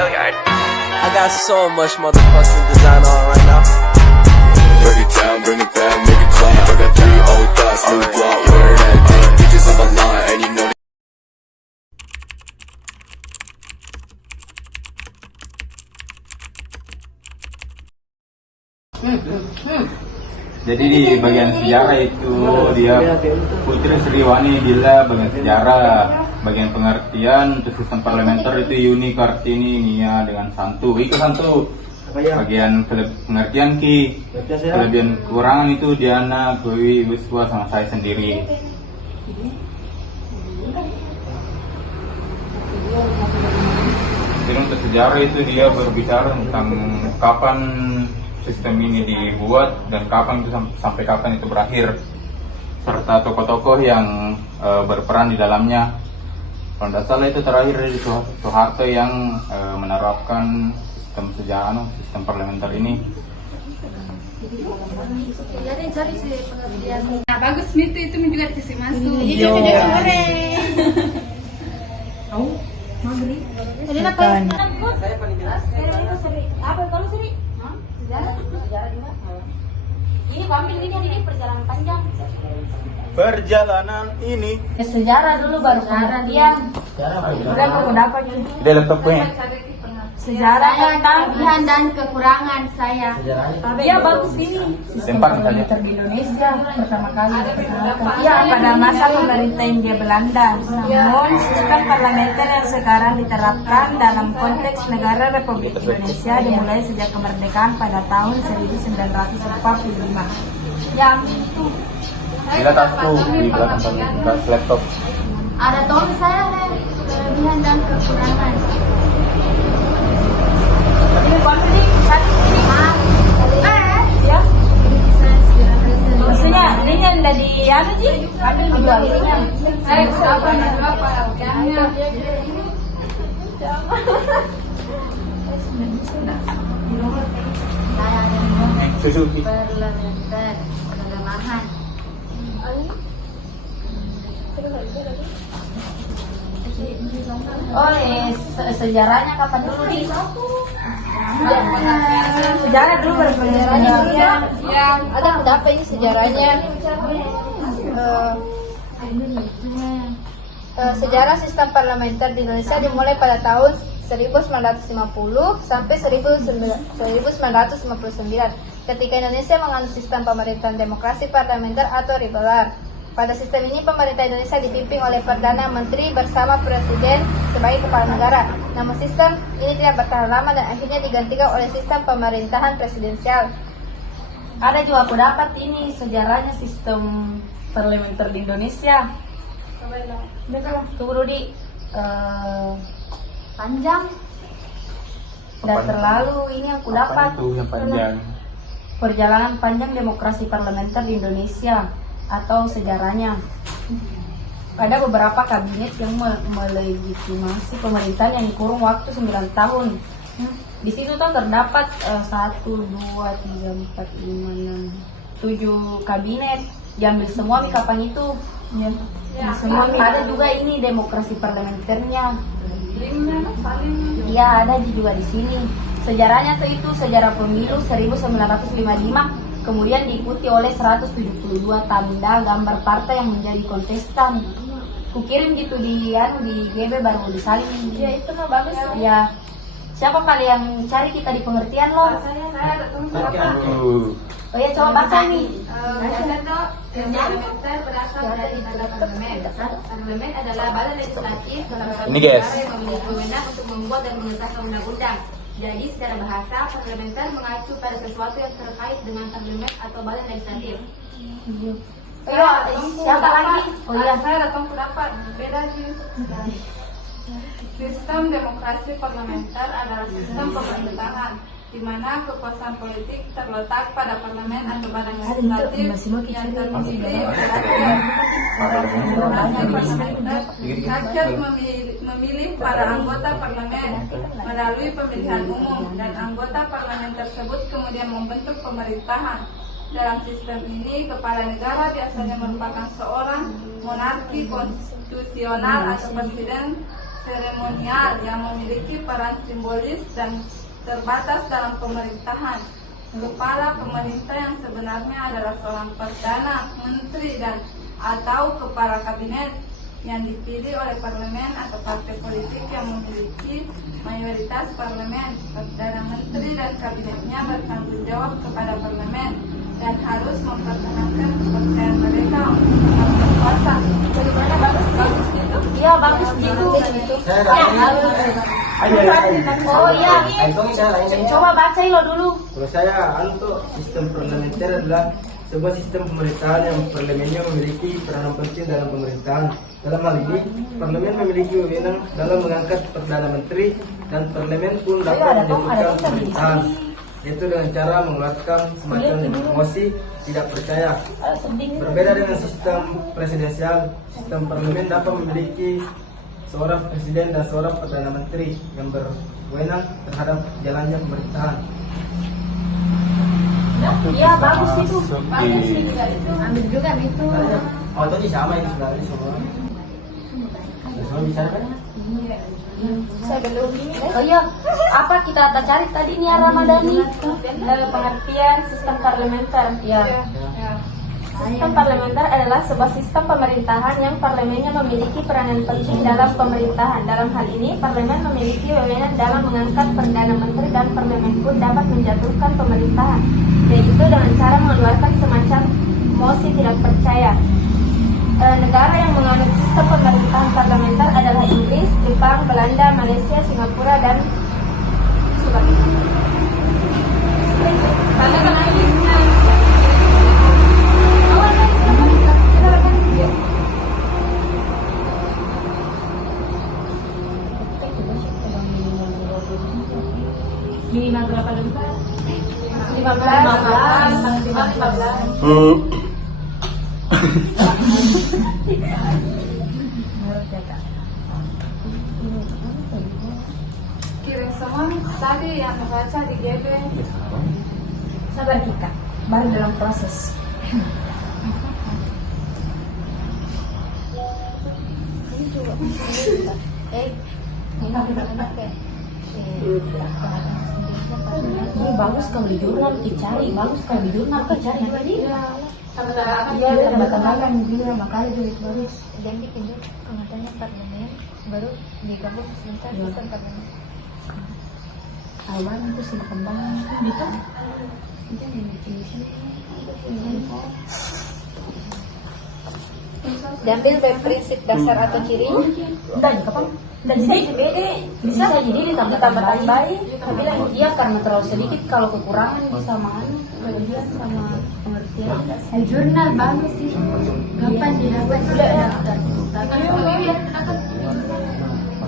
I got so much motherfucking design on right now. Break it down, bring it back, make it clap. I got 3 old thoughts, new block, where that day. Bitches on my line, and you know Jadi di bagian sejarah itu dia Putri Sriwani Dila bagian sejarah, bagian pengertian untuk sistem parlementer itu Yuni Kartini Nia dengan Santu. Itu Santu. Bagian pengertian Ki. Kelebihan kekurangan itu Diana, Kwi, Wiswa sama saya sendiri. Jadi untuk sejarah itu dia berbicara tentang kapan sistem ini dibuat dan kapan itu sampai kapan itu berakhir, serta tokoh-tokoh yang berperan di dalamnya. Kalau tidak salah itu terakhir dari Soeharto yang menerapkan sistem sejarah, sistem parlementer ini. Nah, bagus itu juga dikasih masuk. Iya. Mau beli? Jadi apa? Saya paling jelas. Apa kalau seri? Sejarah juga. Ini ambil ini perjalanan panjang. Perjalanan ini. Sejarah dulu baru pengertian. Udah aku dapat nih. Dia laptopnya. Sejarah tentang kelebihan dan kekurangan saya. Iya bagus ini. Sistem parlementer di Indonesia pertama kali diperkenalkan. Iya pada masa pemerintah Hindia Belanda. Namun sistem parlementer yang sekarang diterapkan dalam konteks negara Republik Indonesia dimulai sejak kemerdekaan pada tahun 1945. Ya itu. Bila tas tuh di belakang tas laptop. Ada tulis saya kelebihan dan kekurangan. Ini ini satu ini ya. Maksudnya ini yang dari apa sih? Kami menjual ininya. Saya apa ujiannya? Saya ada Suzuki. parlementer pengembangan. Oh, sejarahnya kapan dulu nih? Sejarah dulu baru sejarahnya. Yang Ada berapa ini sejarahnya? Sejarah sistem parlementer di Indonesia dimulai pada tahun 1950 sampai 1959 ketika Indonesia menganut sistem pemerintahan demokrasi parlementer atau liberal. Pada sistem ini pemerintah Indonesia dipimpin oleh Perdana Menteri bersama Presiden sebagai kepala negara. Namun sistem ini tidak bertahan lama dan akhirnya digantikan oleh sistem pemerintahan presidensial. Ada juga aku dapat ini sejarahnya sistem parlementer di Indonesia. Tunggu dulu di panjang. Dan terlalu ini aku dapat. Itu yang panjang. Perjalanan panjang demokrasi parlementer di Indonesia atau sejarahnya. Ada beberapa kabinet yang melegitimasi pemerintahan yang dikurung waktu 9 tahun. Di situ tuh terdapat 1, 2, 3, 4, 5, 6, 7 kabinet. Diambil semua di kapan itu. Ya. Semua ada juga ini demokrasi parlementernya. Iya ada juga di sini. Sejarahnya tuh itu sejarah pemilu 1955. Kemudian diikuti oleh 172 tanda gambar partai yang menjadi kontestan. Kukirim gitu di GB baru disalin. Ya itu mah bagus. Ya. Siapa kali yang cari kita di pengertian lo? saya Oh ya coba baca nih. parlementer berasal dari parlemen. Parlemen adalah badan legislatif dalam suatu Ini, guys. negara yang memiliki wewenang untuk membuat dan mengesahkan undang-undang. Jadi secara bahasa parlementer mengacu pada sesuatu yang terkait dengan parlemen atau badan legislatif. Ayo, siapa lagi? Oh iya. Saya datang pendapat beda sih. Sistem demokrasi parlementer adalah sistem pemerintahan di mana kekuasaan politik terletak pada parlemen atau badan legislatif yang terpilih oleh rakyat. Rakyat memilih para anggota parlemen melalui pemilihan umum dan anggota parlemen tersebut kemudian membentuk pemerintahan. Dalam sistem ini, kepala negara biasanya merupakan seorang monarki konstitusional atau presiden. seremonial yang memiliki peran simbolis dan terbatas dalam pemerintahan. Kepala pemerintah yang sebenarnya adalah seorang perdana menteri dan atau kepala kabinet yang dipilih oleh parlemen atau partai politik yang memiliki mayoritas parlemen. Perdana menteri dan kabinetnya bertanggung jawab kepada parlemen dan harus mempertahankan kepercayaan mereka untuk tetap berkuasa. Bagaimana, bagus gitu? Iya bagus gitu. Oh iya. Coba bacain lo dulu. Kalau saya, untuk sistem parlementer adalah sebuah sistem pemerintahan yang parlemennya memiliki peranan penting dalam pemerintahan. Dalam hal ini, parlemen memiliki wewenang dalam mengangkat perdana menteri dan parlemen pun dapat menjatuhkan pemerintahan, yaitu dengan cara mengeluarkan semacam mosi tidak percaya. Berbeda dengan sistem presidensial, sistem parlemen dapat memiliki seorang presiden dan seorang perdana menteri yang berwenang terhadap jalannya pemerintahan. Iya bagus itu. Bagus gitu. Ambil juga itu. Oh, tadi sama ini sebenarnya semua. Semua bicara kan? Saya belum ini. Oh iya, apa kita cari tadi nih Ramadhani? Pengertian sistem parlementer. Ya. Sistem parlementer adalah sebuah sistem pemerintahan yang parlemennya memiliki peranan penting dalam pemerintahan. Dalam hal ini, parlemen memiliki wewenang dalam mengangkat perdana menteri dan parlemen pun dapat menjatuhkan pemerintahan, yaitu dengan cara mengeluarkan semacam mosi tidak percaya. Negara yang menganut sistem pemerintahan parlementer adalah Inggris, Jepang, Belanda, Malaysia, Singapura, dan Singapura. Kirim semua tadi yang membaca di GB. Sabar kita, baru dalam proses. Ini bagus kalau di jurnal dicari, bagus kalau di jurnal dicari. Iya, tambah-tambahkan juga makanya juga bagus. Jadi itu kemudiannya parlemen baru digabung sebentar sistem parlemen. Awan itu sih kembang gitu. Diambil dari prinsip dasar atau ciri. Udah kapan? Udah bisa jadi ditambah-tambahin. Tapi bilang iya karena terlalu sedikit, kalau kekurangan bisa mana kelebihan sama pengertian. Jurnal bagus sih. Kapan didapat? Sudah daftar.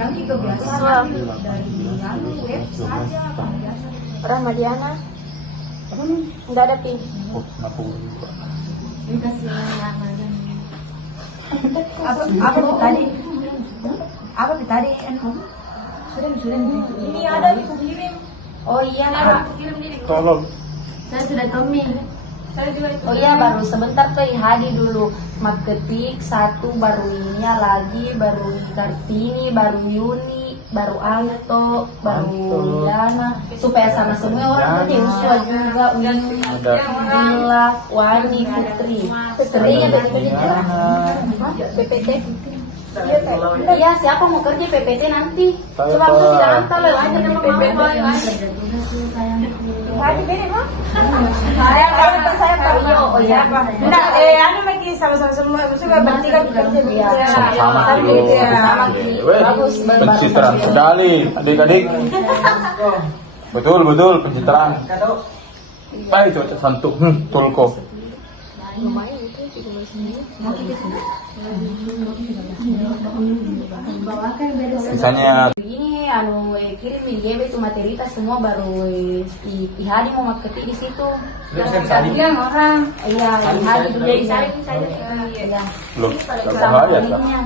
Yang itu biasa dari web saja biasa. Ramadiana. Enggak ada pin. Apa tadi? Apa tadi? Sudah ini ada aku kirim. Oh iya Kak. Tolong. Saya sudah Tommy. Oh iya baru sebentar tuh Hadi dulu ketik satu, baru Inya lagi, baru Kartini, baru Yuni, baru Alto, baru Liana, supaya sama semua orang tuh Uswa juga, Wini, Dila, Wani, Putri, Putrinya PPT. Iya siapa mau kerja PPT nanti? Coba aku tidak antar lah aja nama mama. Hadi beda mah? Saya tahu. Oh iya. Enggak, anu lagi sama-sama semua, maksudnya bertiga bekerja. Sama-sama Bagus. pencitraan sekali adik-adik. Betul pencitraan. Baik cocok santuk tulko. Misalnya Ini anu kirim di GB itu materi tas semua baru Ihadi mau ketik di situ. Yang orang Iya, Ihadi dulu saya Iya. belum Sama bahaya kan? kliniknya.